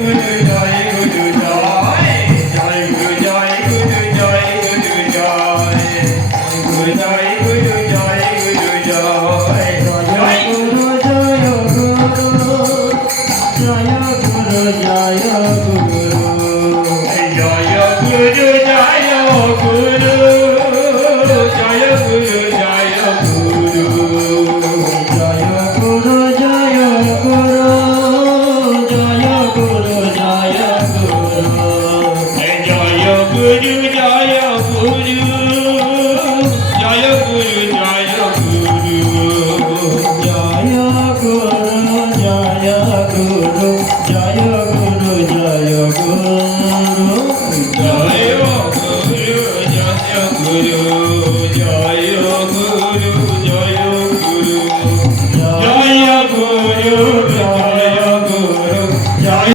Guru Jaya Guru Jaya Guru Thank aku sudah jatuh.